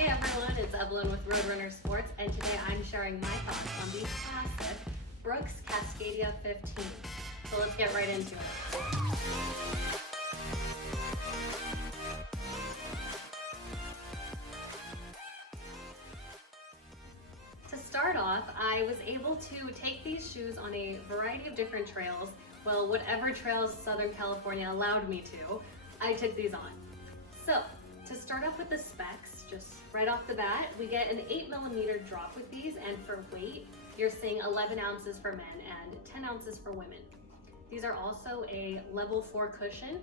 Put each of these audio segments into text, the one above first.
Hey everyone, it's Evelyn with Roadrunner Sports, and today I'm sharing my thoughts on the classic Brooks Cascadia 15. So let's get right into it. To start off, I was able to take these shoes on a variety of different trails. Well, whatever trails Southern California allowed me to, I took these on. So, to start off with the specs, just right off the bat, we get an 8mm drop with these, and for weight, you're seeing 11 ounces for men and 10 ounces for women. These are also a level 4 cushion,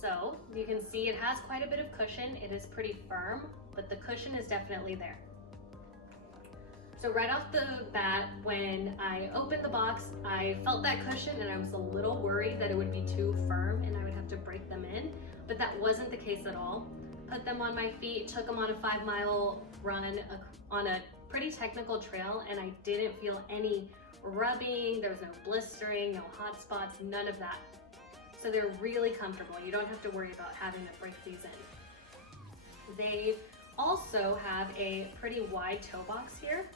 so you can see it has quite a bit of cushion. It is pretty firm, but the cushion is definitely there. So right off the bat, when I opened the box, I felt that cushion and I was a little worried that it would be too firm and I would have to break them in, but that wasn't the case at all. Put them on my feet, took them on a 5-mile run on a pretty technical trail, and I didn't feel any rubbing, there was no blistering, no hot spots, none of that. So they're really comfortable. You don't have to worry about having to break these in. They also have a pretty wide toe box here.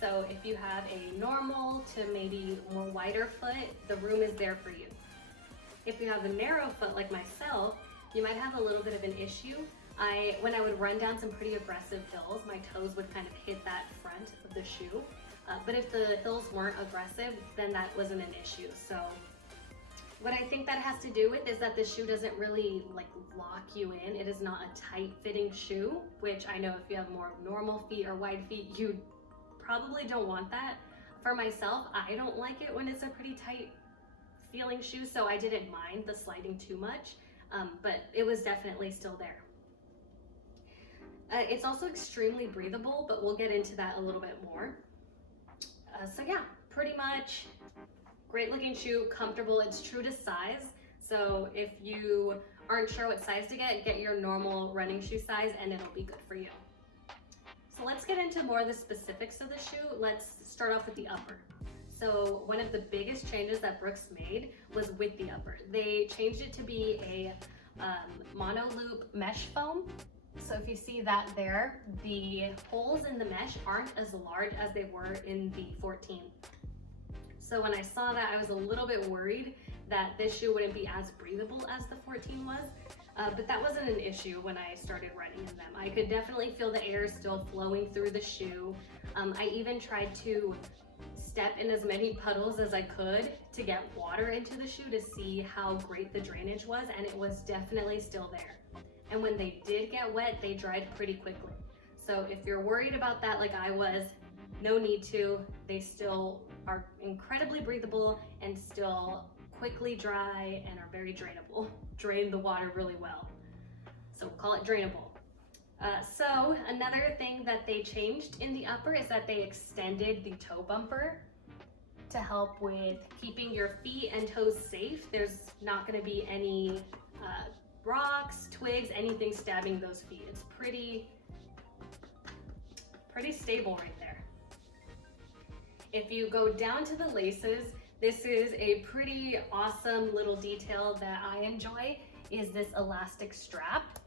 So if you have a normal to maybe more wider foot, the room is there for you. If you have a narrow foot like myself, you might have a little bit of an issue. When I would run down some pretty aggressive hills, my toes would kind of hit that front of the shoe. But if the hills weren't aggressive, then that wasn't an issue. So what I think that has to do with is that the shoe doesn't really lock you in. It is not a tight fitting shoe, which I know if you have more normal feet or wide feet, you probably don't want that. For myself, I don't like it when it's a pretty tight feeling shoe, so I didn't mind the sliding too much, but it was definitely still there. It's also extremely breathable, but we'll get into that a little bit more. So yeah, pretty much great looking shoe, comfortable, it's true to size. So if you aren't sure what size to get your normal running shoe size and it'll be good for you. So let's get into more of the specifics of the shoe. Let's start off with the upper. So one of the biggest changes that Brooks made was with the upper. They changed it to be a Monoloop Mesh foam. So if you see that there, the holes in the mesh aren't as large as they were in the 14. So when I saw that, I was a little bit worried that this shoe wouldn't be as breathable as the 14 was. But that wasn't an issue when I started running in them. I could definitely feel the air still flowing through the shoe. I even tried to step in as many puddles as I could to get water into the shoe to see how great the drainage was, and it was definitely still there. And when they did get wet, they dried pretty quickly. So if you're worried about that like I was, no need to. They still are incredibly breathable and still quickly dry and are very drainable. Drain the water really well. So we'll call it drainable. So another thing that they changed in the upper is that they extended the toe bumper to help with keeping your feet and toes safe. There's not gonna be any rocks, twigs, anything stabbing those feet. It's pretty stable right there. If you go down to the laces, this is a pretty awesome little detail that I enjoy, is this elastic strap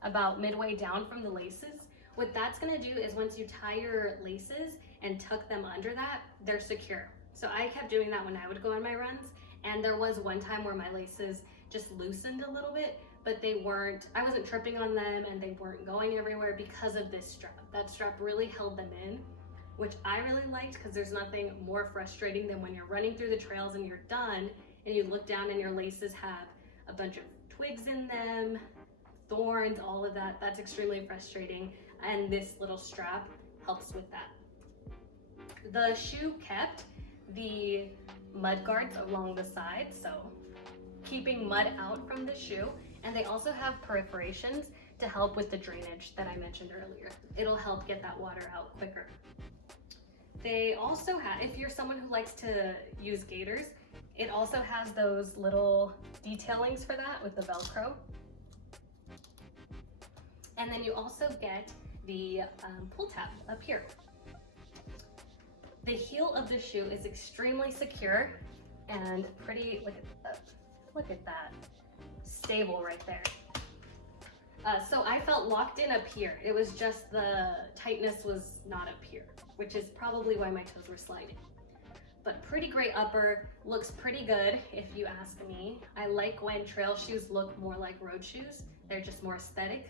about midway down from the laces. What that's gonna do is once you tie your laces and tuck them under that, they're secure. So I kept doing that when I would go on my runs, and there was one time where my laces just loosened a little bit, but I wasn't tripping on them and they weren't going everywhere because of this strap. That strap really held them in, which I really liked, because there's nothing more frustrating than when you're running through the trails and you're done and you look down and your laces have a bunch of twigs in them, thorns, all of that. That's extremely frustrating, and this little strap helps with that. The shoe kept the mud guards along the side, so keeping mud out from the shoe, and they also have perforations to help with the drainage that I mentioned earlier. It'll help get that water out quicker. They also have, if you're someone who likes to use gaiters, it also has those little detailings for that with the Velcro. And then you also get the pull tab up here. The heel of the shoe is extremely secure and pretty, look at that, stable right there. So I felt locked in up here. It was just the tightness was not up here, which is probably why my toes were sliding. But pretty great upper, looks pretty good if you ask me. I like when trail shoes look more like road shoes. They're just more aesthetically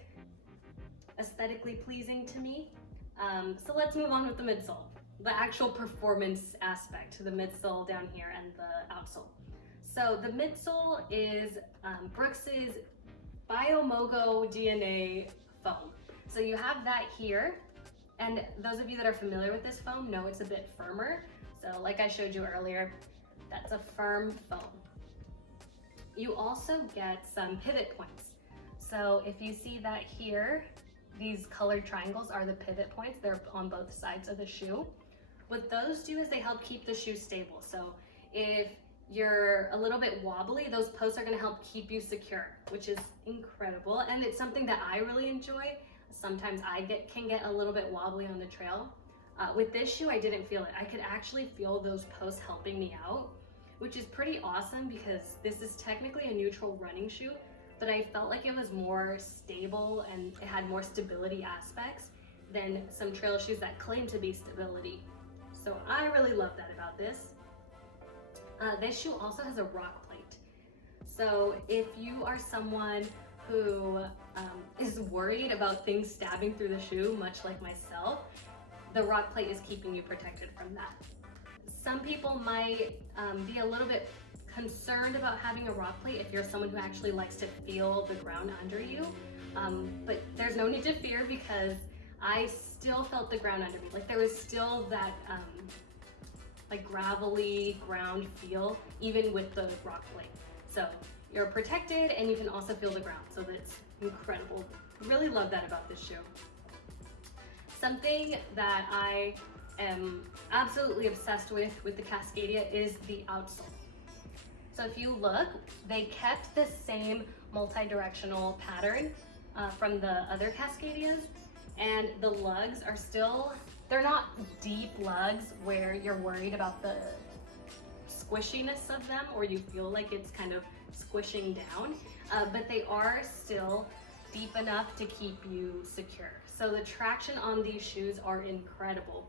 pleasing to me. So let's move on with the midsole. The actual performance aspect, the midsole down here and the outsole. So the midsole is Brooks's BioMoGo DNA foam. So you have that here, and those of you that are familiar with this foam know it's a bit firmer. So like I showed you earlier, that's a firm foam. You also get some pivot points. So if you see that here, these colored triangles are the pivot points. They're on both sides of the shoe. What those do is they help keep the shoe stable. So if you're a little bit wobbly, those posts are gonna help keep you secure, which is incredible. And it's something that I really enjoy. Sometimes I can get a little bit wobbly on the trail. With this shoe, I didn't feel it. I could actually feel those posts helping me out, which is pretty awesome because this is technically a neutral running shoe, but I felt like it was more stable and it had more stability aspects than some trail shoes that claim to be stability. So I really love that about this. This shoe also has a rock plate. So if you are someone who is worried about things stabbing through the shoe, much like myself, the rock plate is keeping you protected from that. Some people might be a little bit concerned about having a rock plate if you're someone who actually likes to feel the ground under you, but there's no need to fear because I still felt the ground under me. Like there was still that like gravelly ground feel even with the rock plate. So you're protected and you can also feel the ground, so that's incredible. Really love that about this shoe. Something that I am absolutely obsessed with the Cascadia is the outsole. So if you look, they kept the same multi-directional pattern from the other Cascadias, and the lugs are still, they're not deep lugs where you're worried about the squishiness of them or you feel like it's kind of squishing down, but they are still deep enough to keep you secure. So the traction on these shoes are incredible.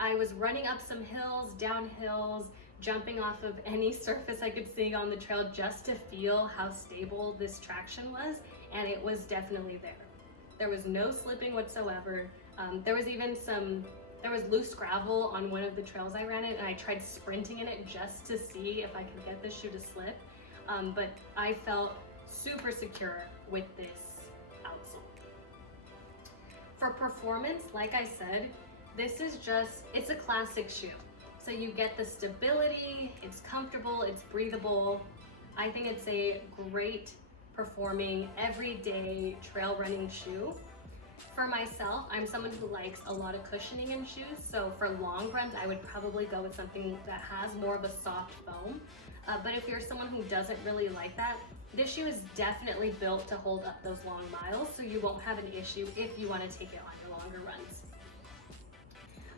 I was running up some hills, down hills, jumping off of any surface I could see on the trail just to feel how stable this traction was, and it was definitely there. There was no slipping whatsoever. There was even loose gravel on one of the trails I ran it, and I tried sprinting in it just to see if I could get the shoe to slip, but I felt super secure with this outsole. For performance, like I said, this is it's a classic shoe. So you get the stability, it's comfortable, it's breathable. I think it's a great performing everyday trail running shoe. For myself, I'm someone who likes a lot of cushioning in shoes, so for long runs, I would probably go with something that has more of a soft foam. But if you're someone who doesn't really like that, this shoe is definitely built to hold up those long miles, so you won't have an issue if you want to take it on your longer runs.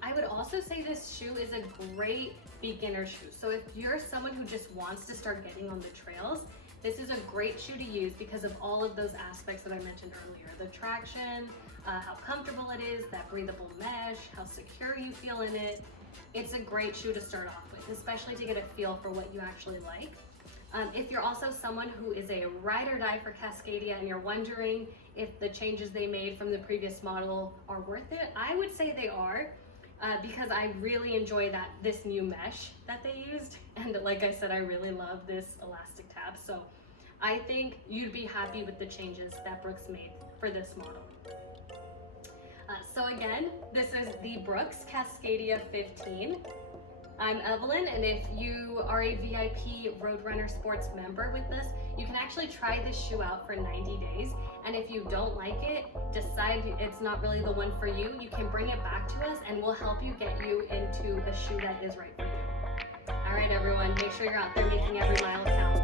I would also say this shoe is a great beginner shoe. So if you're someone who just wants to start getting on the trails, this is a great shoe to use because of all of those aspects that I mentioned earlier. The traction, how comfortable it is, that breathable mesh, how secure you feel in it. It's a great shoe to start off with, especially to get a feel for what you actually like. If you're also someone who is a ride or die for Cascadia and you're wondering if the changes they made from the previous model are worth it, I would say they are. Because I really enjoy this new mesh that they used, and like I said, I really love this elastic tab, so I think you'd be happy with the changes that Brooks made for this model. So again, this is the Brooks Cascadia 15. I'm Evelyn, and if you are a VIP Roadrunner Sports member with this, you can actually try this shoe out for 90 days. And if you don't like it, decide it's not really the one for you, you can bring it back to us and we'll help you get you into a shoe that is right for you. All right, everyone, make sure you're out there making every mile count.